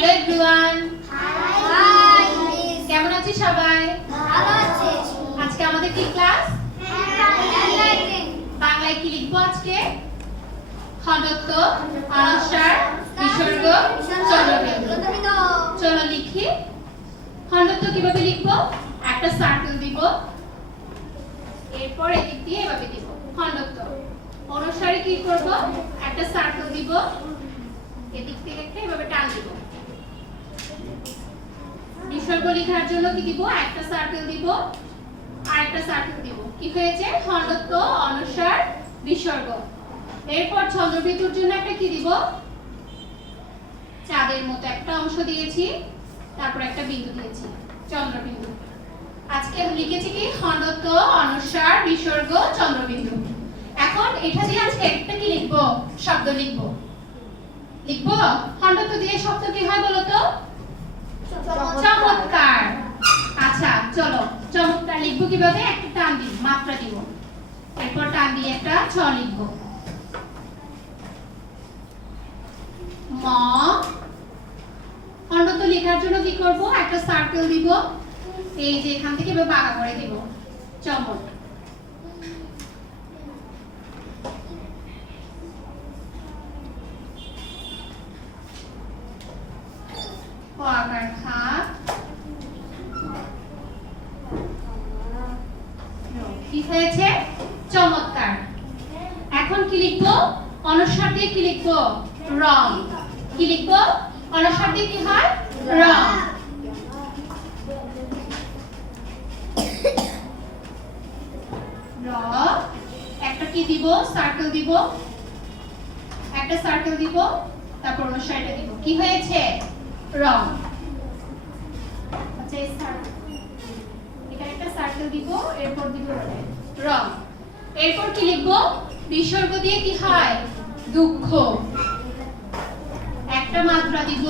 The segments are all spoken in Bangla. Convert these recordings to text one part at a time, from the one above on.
Hello everyone, high. কেমন আছিস সবাই? ভালো আছি। আজকে আমাদের কি ক্লাস? হ্যান্ডরাইটিং। বাংলায় কি লিখবো আজকে? খণ্ডত্ব, অনুস্বার, বিসর্গ, চন্দ্রবিন্দু। চলো লিখি। খণ্ডত্ব কিভাবে লিখবো? একটা সার্কেল দিব, এরপর এদিক দিয়ে এভাবে দিব খণ্ডত্ব। অনুস্বারে কি করব? একটা সার্কেল দিব, এদিক থেকে একটা এভাবে টান দিব। বিসর্গ লেখার জন্য কি দিব? একটা সার্কেল দিব আর একটা সার্কেল দিব। কি হয়েছে? খণ্ডত্ব, অনুস্বার, বিসর্গ। এরপর চন্দ্রবিন্দুর জন্য একটা কি দিব? চাঁদের মতো একটা অংশ দিয়েছি, তারপর একটা বিন্দু দিয়েছি, চন্দ্রবিন্দু। আজকে লিখেছি কি? খণ্ডত্ব, অনুস্বার, বিসর্গ, চন্দ্রবিন্দু। এখন এটা দিয়ে আজকে একটা কি লিখবো? শব্দ লিখবো। লিখবো খণ্ডত্ব দিয়ে শব্দ কি হয় বলো তো? চমৎকার। আচ্ছা চলো, চমৎকার লিখবো কিভাবে? একটা টান দিব, মাত্রা দিব, এরপর টান দিয়ে একটা ছ লিখবো। ম। খণ্ডত্ব লেখার জন্য কি করব? একটা সার্কেল দিব, এই যে এখান থেকে এভাবে বাঁকা করে দিব, চমৎ। ক আকার খা, কি হয়েছে? চমৎকার। এখন কি লিখবো? অনুস্বার দিয়ে কি লিখবো? রং। কি লিখবো? অনুস্বার দিয়ে কি হয়? রং। র। একটা কি দিব? সার্কেল দিব, একটা সার্কেল দিব, তারপর অনুস্বারটা দিব। কি হয়েছে? রং। আচ্ছা এখানে একটা সার্কেল দিব, এরপর দিব রং। এরপর কি লিখবো? বিসর্গ দিয়ে কি হয়? দুঃখ। একটা মাত্রা দিব,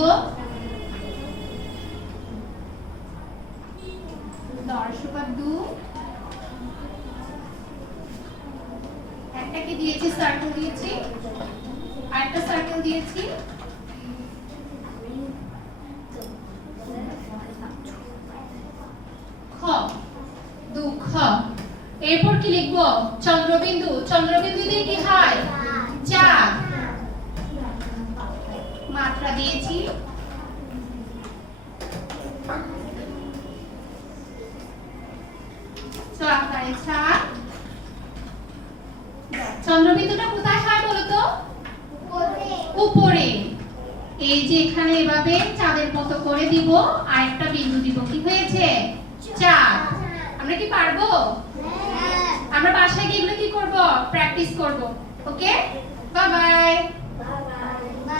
দর্শকাদু। একটা কি দিয়েছি? সার্কেল দিয়েছি, আরেকটা সার্কেল দিয়েছি, খ, দুঃখ। এরপর কি লিখবো? চন্দ্রবিন্দু। চন্দ্রবিন্দু দিয়ে কি হয়? চাঁদ। মাত্রা দিয়েছি, চাঁদ। চন্দ্রবিন্দুটা কোথায় হয় বলতো? উপরে। এই যে এখানে এভাবে চাঁদের মতো করে দিব, আর একটা বিন্দু দিব। কি হয়েছে? চাঁদ। আমরা কি পারবো? আমরা বাসায় গিয়ে এগুলো কি করব? প্র্যাকটিস করব। ওকে, বাই বাই।